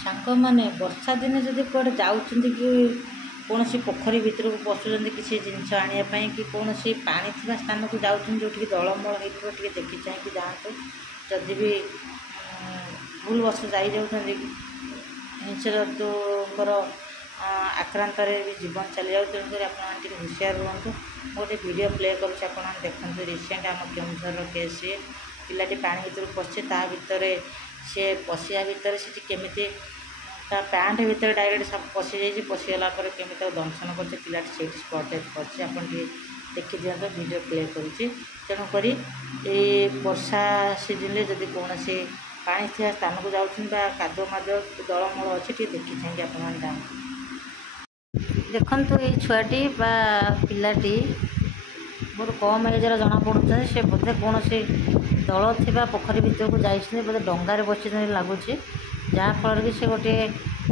ସାଙ୍ଗମାନେ ବର୍ଷା ଦିନେ ଯଦି କୁଆଡ଼େ ଯାଉଛନ୍ତି କି କୌଣସି ପୋଖରୀ ଭିତରକୁ ପଶୁଛନ୍ତି କିଛି ଜିନିଷ ଆଣିବା ପାଇଁ କି କୌଣସି ପାଣି ଥିବା ସ୍ଥାନକୁ ଯାଉଛନ୍ତି ଯେଉଁଠିକି ଦଳମଳ ହେଇଥିବ ଟିକେ ଦେଖି ଚାହିଁକି ଯାଆନ୍ତୁ। ଯଦି ବି ଭୁଲବଶ ଯାଇଯାଉଛନ୍ତି ହିଂସ୍ରଜନ୍ତୁଙ୍କର ଆକ୍ରାନ୍ତରେ ବି ଜୀବନ ଚାଲିଯାଉଛି। ତେଣୁକରି ଆପଣମାନେ ଟିକେ ହୁସିଆର ରୁହନ୍ତୁ। ମୁଁ ଗୋଟେ ଭିଡ଼ିଓ ପ୍ଲେ କରୁଛି, ଆପଣମାନେ ଦେଖନ୍ତୁ। ରିସେଣ୍ଟ ଆମ କେଉଁଝରର କେସ୍। ପିଲାଟି ପାଣି ଭିତରକୁ ପଶିଛି, ତା ଭିତରେ ସେ ପଶିବା ଭିତରେ ସେଠି କେମିତି ତା ପ୍ୟାଣ୍ଟ ଭିତରେ ଡାଇରେକ୍ଟ ସାପ ପଶିଯାଇଛି। ପଶିଗଲା ପରେ କେମିତି ତାକୁ ଦଂଶନ କରୁଛି, ପିଲାଟି ସେଇଠି ସ୍ପଟ୍ ଡେଥ୍ କରିଛି। ଆପଣ ଟିକେ ଦେଖିଦିଅନ୍ତୁ, ଭିଡ଼ିଓ ପ୍ଲେ କରୁଛି। ତେଣୁକରି ଏଇ ବର୍ଷା ସିଜନ୍ରେ ଯଦି କୌଣସି ପାଣି ଥିବା ସ୍ଥାନକୁ ଯାଉଛନ୍ତି ବା କାଦୁଅ ମାଦୁଅ ଦଳମଳ ଅଛି, ଟିକେ ଦେଖି ଚାହିଁକି ଆପଣମାନେ ଯାଆନ୍ତୁ। ଦେଖନ୍ତୁ ଏଇ ଛୁଆଟି ବା ପିଲାଟି ବହୁତ କମ୍ ଏଜ୍ର ଜଣାପଡ଼ୁଛନ୍ତି। ସେ ବୋଧେ କୌଣସି ଦଳ ଥିବା ପୋଖରୀ ଭିତରକୁ ଯାଇଛନ୍ତି, ବୋଧେ ଡଙ୍ଗାରେ ବସିଛନ୍ତି ଲାଗୁଛି। ଯାହାଫଳରେ କି ସେ ଗୋଟିଏ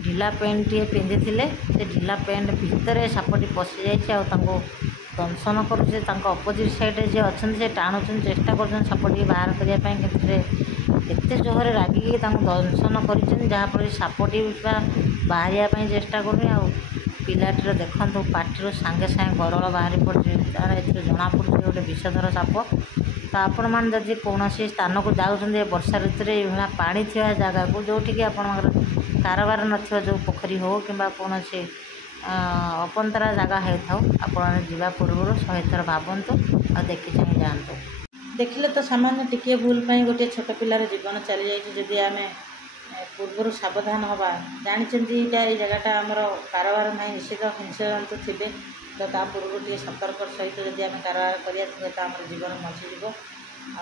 ଢିଲା ପ୍ୟାଣ୍ଟଟିଏ ପିନ୍ଧିଥିଲେ। ସେ ଢିଲା ପ୍ୟାଣ୍ଟ ଭିତରେ ସାପଟି ପଶିଯାଇଛି ଆଉ ତାଙ୍କୁ ଦଂଶନ କରୁଛି। ତାଙ୍କ ଅପୋଜିଟ୍ ସାଇଡ଼୍ରେ ଯିଏ ଅଛନ୍ତି ସେ ଟାଣୁଛନ୍ତି, ଚେଷ୍ଟା କରୁଛନ୍ତି ସାପଟିକି ବାହାର କରିବା ପାଇଁ, କିନ୍ତୁ ସେ ଏତେ ଜୋରରେ ରାଗିକି ତାଙ୍କୁ ଦଂଶନ କରିଛନ୍ତି ଯାହାଫଳରେ ସାପଟି ବା ବାହାରିବା ପାଇଁ ଚେଷ୍ଟା କରୁନି। ଆଉ ପିଲାଟିର ଦେଖନ୍ତୁ ପାଟିରୁ ସାଙ୍ଗେ ସାଙ୍ଗେ ଗରଳ ବାହାରି ପଡ଼ୁଛି। ତା'ର ଏଥିରୁ ଜଣାପଡ଼ୁଛି ଗୋଟେ ବିଷଧର ସାପ। ତ ଆପଣମାନେ ଯଦି କୌଣସି ସ୍ଥାନକୁ ଯାଉଛନ୍ତି ଏ ବର୍ଷା ଋତୁରେ ଏଇଭଳିଆ ପାଣି ଥିବା ଜାଗାକୁ, ଯେଉଁଠିକି ଆପଣଙ୍କର କାରବାର ନଥିବ, ଯେଉଁ ପୋଖରୀ ହେଉ କିମ୍ବା କୌଣସି ଅପନ୍ତରା ଜାଗା ହେଇଥାଉ, ଆପଣମାନେ ଯିବା ପୂର୍ବରୁ 100 ଥର ଭାବନ୍ତୁ ଆଉ ଦେଖି ଚାହିଁ ଯାଆନ୍ତୁ। ଦେଖିଲେ ତ ସାମାନ୍ୟ ଟିକିଏ ଭୁଲ ପାଇଁ ଗୋଟିଏ ଛୋଟ ପିଲାର ଜୀବନ ଚାଲିଯାଇଛି। ଯଦି ଆମେ ପୂର୍ବରୁ ସାବଧାନ ହେବା, ଜାଣିଛନ୍ତି ଏଇ ଜାଗାଟା ଆମର କାରବାର ନାହିଁ, ନିଶ୍ଚିତ ହିଂସ୍ରଜନ୍ତୁ ଥିବେ, ତ ତା ପୂର୍ବରୁ ଟିକେ ସତର୍କର ସହିତ ଯଦି ଆମେ କାରବାର କରିବା ତ ଆମର ଜୀବନ ବଞ୍ଚିଯିବ।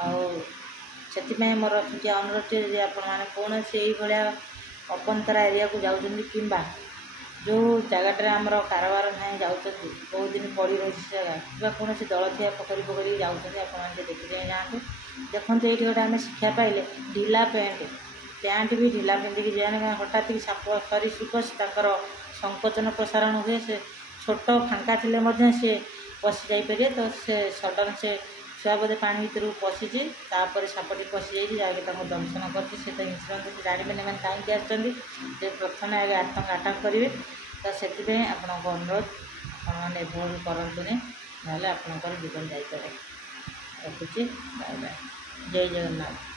ଆଉ ସେଥିପାଇଁ ମୋର ଛୋଟିଆ ଅନୁରୋଧ, ଯଦି ଆପଣମାନେ କୌଣସି ଏଇଭଳିଆ ଅପନ୍ତରା ଏରିଆକୁ ଯାଉଛନ୍ତି କିମ୍ବା ଯେଉଁ ଜାଗାଟାରେ ଆମର କାରବାର ନାହିଁ ଯାଉଛନ୍ତି, ବହୁତ ଦିନ ପଡ଼ି ରହିଛି ସେ ଜାଗା, କିମ୍ବା କୌଣସି ଦଳ ଥିବା ପୋଖରୀ ଯାଉଛନ୍ତି, ଆପଣମାନେ ଟିକେ ଦେଖି ଚାହିଁ ଯାଆନ୍ତୁ। ଦେଖନ୍ତୁ ଏଇଠି ଗୋଟେ ଆମେ ଶିକ୍ଷା ପାଇଲେ, ଢିଲା ପ୍ୟାଣ୍ଟ ବି ଢିଲା ପିନ୍ଧିକି ଯିବାନି, କାରଣ ହଠାତ୍ କି ସାପ ସରୀସୃପ ତାଙ୍କର ସଂକୋଚନ ପ୍ରସାରଣ ହୁଏ। ସେ ଛୋଟ ଫାଙ୍କା ଥିଲେ ମଧ୍ୟ ସେ ପଶି ଯାଇପାରିବେ। ତ ସେ ସଡ଼ନ୍ ସେ ଛୁଆ ବୋଧେ ପାଣି ଭିତରକୁ ପଶିଛି, ତାପରେ ସାପଟି ପଶିଯାଇଛି ଯାହାକି ତାଙ୍କୁ ଦଂଶନ କରିଛି। ସେ ତ ହିଂସ୍ରଜନ୍ତୁ ଜାଣିବେନି ସେମାନେ କାହିଁକି ଆସିଛନ୍ତି, ସେ ପ୍ରଥମେ ଆଗେ ଆଟାକ୍ କରିବେ। ତ ସେଥିପାଇଁ ଆପଣଙ୍କ ଅନୁରୋଧ, ଆପଣମାନେ ଭୁଲ କରନ୍ତୁନି, ନହେଲେ ଆପଣଙ୍କର ଜୀବନ ଯାଇପାରେ। ରଖୁଛି, ବାଏ ବାଏ, ଜୟ ଜଗନ୍ନାଥ।